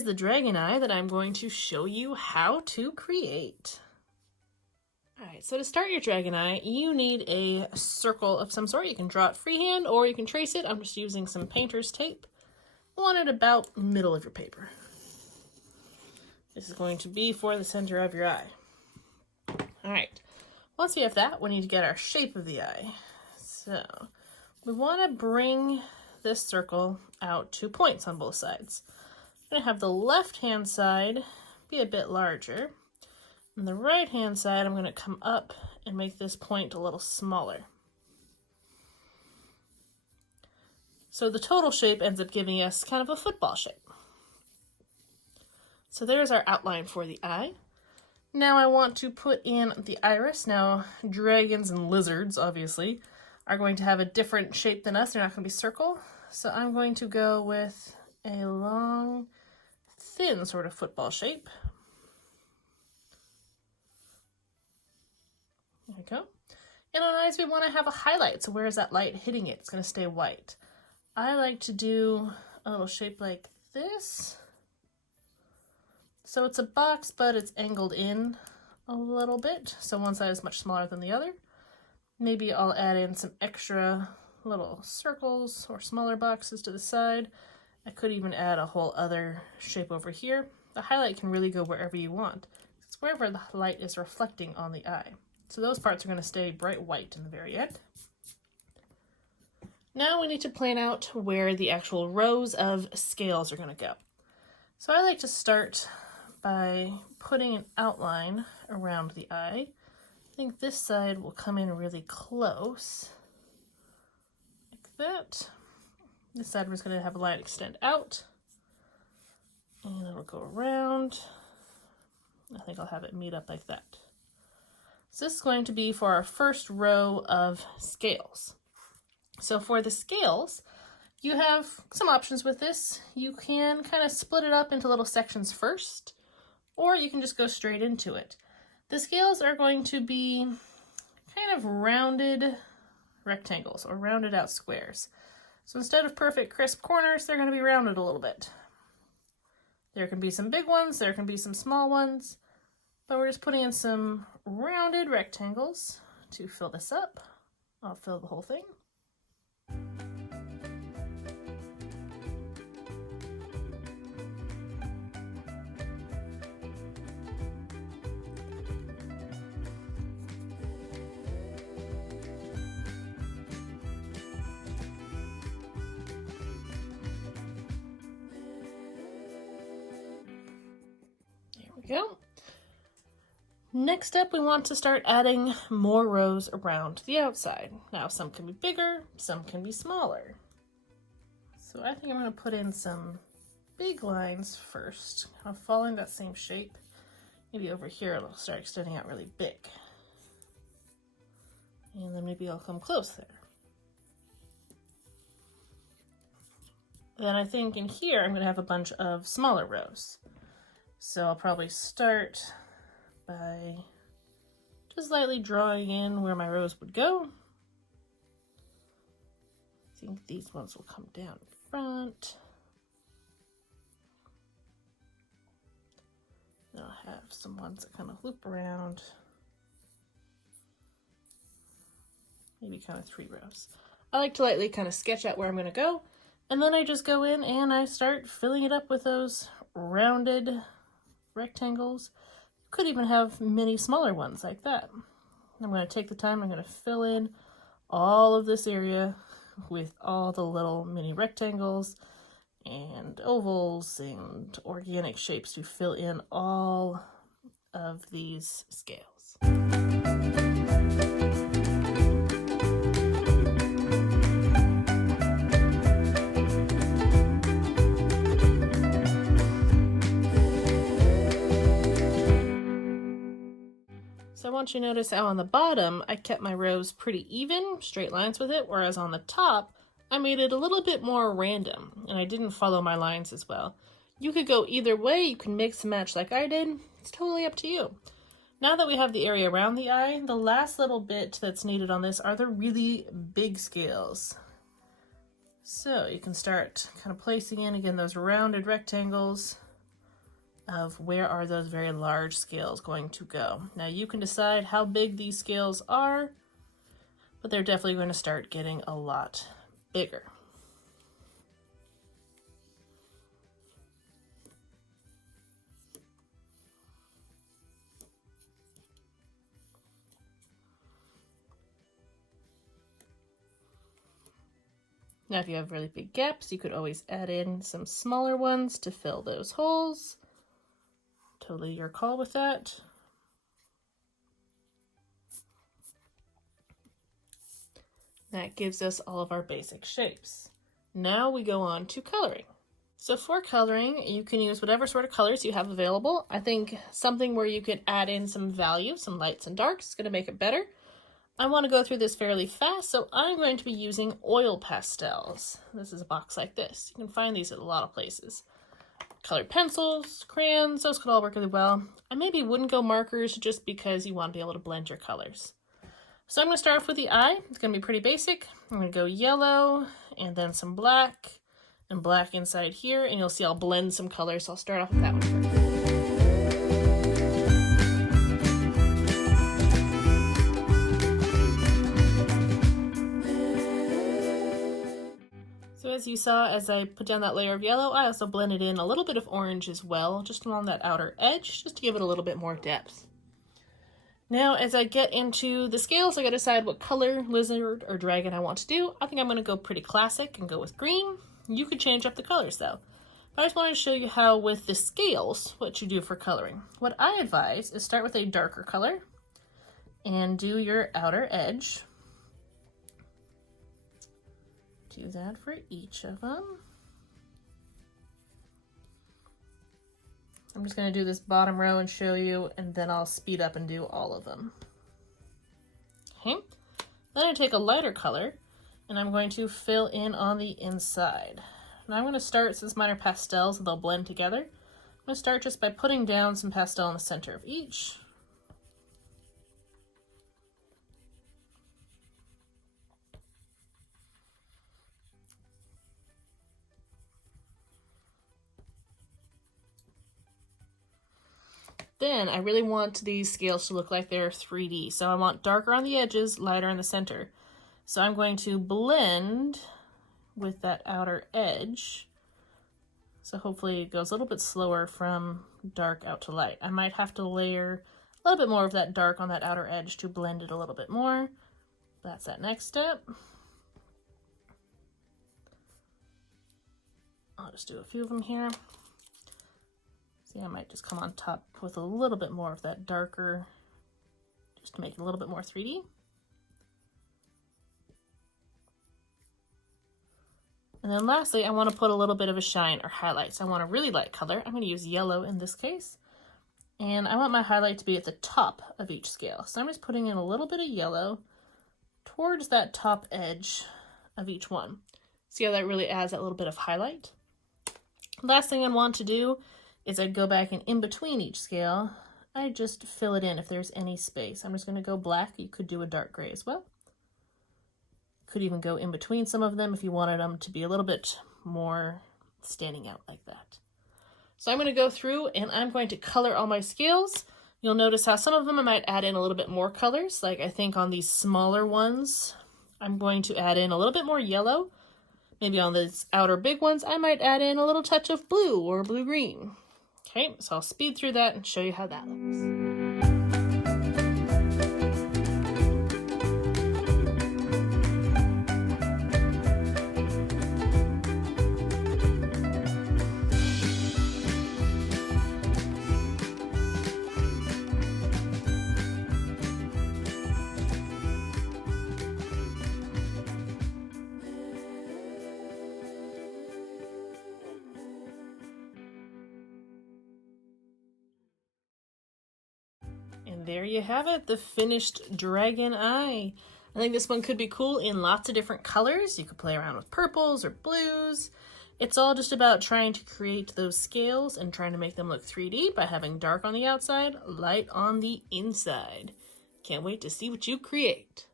is the dragon eye that I'm going to show you how to create. Alright, so to start your dragon eye, you need a circle of some sort. You can draw it freehand or you can trace it. I'm just using some painter's tape. I want it about middle of your paper. This is going to be for the center of your eye. Alright, once we have that, we need to get our shape of the eye. So, we want to bring this circle out 2 points on both sides. I'm going to have the left-hand side be a bit larger. And the right-hand side, I'm going to come up and make this point a little smaller. So the total shape ends up giving us kind of a football shape. So there's our outline for the eye. Now I want to put in the iris. Now, dragons and lizards, obviously, are going to have a different shape than us. They're not going to be circle. So I'm going to go with a long, thin sort of football shape. There we go. And on eyes, we want to have a highlight. So where is that light hitting it? It's going to stay white. I like to do a little shape like this. So it's a box, but it's angled in a little bit. So one side is much smaller than the other. Maybe I'll add in some extra little circles or smaller boxes to the side. I could even add a whole other shape over here. The highlight can really go wherever you want. It's wherever the light is reflecting on the eye. So those parts are going to stay bright white in the very end. Now we need to plan out where the actual rows of scales are going to go. So I like to start by putting an outline around the eye. I think this side will come in really close, like that. This side was going to have a line extend out, and it'll go around. I think I'll have it meet up like that. So this is going to be for our first row of scales. So for the scales, you have some options with this. You can kind of split it up into little sections first, or you can just go straight into it. The scales are going to be kind of rounded rectangles or rounded out squares. So instead of perfect crisp corners, they're going to be rounded a little bit. There can be some big ones, there can be some small ones, but we're just putting in some rounded rectangles to fill this up. I'll fill the whole thing. Go. Next up, we want to start adding more rows around the outside. Now, some can be bigger, some can be smaller. So I think I'm going to put in some big lines first, kind of following that same shape. Maybe over here it'll start extending out really big. And then maybe I'll come close there. Then I think in here I'm going to have a bunch of smaller rows. So I'll probably start by just lightly drawing in where my rows would go. I think these ones will come down in front. Then I'll have some ones that kind of loop around. Maybe kind of 3 rows. I like to lightly kind of sketch out where I'm going to go. And then I just go in and I start filling it up with those rounded rectangles. You could even have many smaller ones like that. I'm going to take the time, I'm going to fill in all of this area with all the little mini rectangles and ovals and organic shapes to fill in all of these scales. So I want you to notice how on the bottom, I kept my rows pretty even, straight lines with it, whereas on the top, I made it a little bit more random, and I didn't follow my lines as well. You could go either way, you can mix and match like I did, it's totally up to you. Now that we have the area around the eye, the last little bit that's needed on this are the really big scales. So you can start kind of placing in, again, those rounded rectangles of where are those very large scales going to go. Now you can decide how big these scales are, but they're definitely going to start getting a lot bigger. Now, if you have really big gaps, you could always add in some smaller ones to fill those holes. Totally your call with that. That gives us all of our basic shapes. Now we go on to coloring. So for coloring, you can use whatever sort of colors you have available. I think something where you could add in some value, some lights and darks, is going to make it better. I want to go through this fairly fast, so I'm going to be using oil pastels. This is a box like this. You can find these at a lot of places. Colored pencils, crayons, those could all work really well. I maybe wouldn't go markers just because you want to be able to blend your colors. So I'm going to start off with the eye. It's going to be pretty basic. I'm going to go yellow and then some black and black inside here, and you'll see I'll blend some colors. So I'll start off with that one first. So as you saw, as I put down that layer of yellow, I also blended in a little bit of orange as well, just along that outer edge, just to give it a little bit more depth. Now, as I get into the scales, I gotta decide what color, lizard, or dragon I want to do. I think I'm gonna go pretty classic and go with green. You could change up the colors though. But I just wanted to show you how with the scales, what you do for coloring. What I advise is start with a darker color and do your outer edge. Do that for each of them. I'm just going to do this bottom row and show you, and then I'll speed up and do all of them. Okay, then I take a lighter color and I'm going to fill in on the inside. Now I'm going to start, since mine are pastels and they'll blend together, I'm going to start just by putting down some pastel in the center of each. Then I really want these scales to look like they're 3D. So I want darker on the edges, lighter in the center. So I'm going to blend with that outer edge. So hopefully it goes a little bit slower from dark out to light. I might have to layer a little bit more of that dark on that outer edge to blend it a little bit more. That's that next step. I'll just do a few of them here. See, I might just come on top with a little bit more of that darker, just to make it a little bit more 3D. And then lastly, I want to put a little bit of a shine or highlight. So I want a really light color. I'm going to use yellow in this case. And I want my highlight to be at the top of each scale. So I'm just putting in a little bit of yellow towards that top edge of each one. See how that really adds that little bit of highlight? Last thing I want to do is I go back and in between each scale, I just fill it in if there's any space. I'm just going to go black. You could do a dark gray as well. Could even go in between some of them if you wanted them to be a little bit more standing out like that. So I'm going to go through and I'm going to color all my scales. You'll notice how some of them I might add in a little bit more colors. Like I think on these smaller ones, I'm going to add in a little bit more yellow. Maybe on these outer big ones, I might add in a little touch of blue or blue-green. Okay, so I'll speed through that and show you how that looks. And there you have it, the finished dragon eye. I think this one could be cool in lots of different colors. You could play around with purples or blues. It's all just about trying to create those scales and trying to make them look 3D by having dark on the outside, light on the inside. Can't wait to see what you create.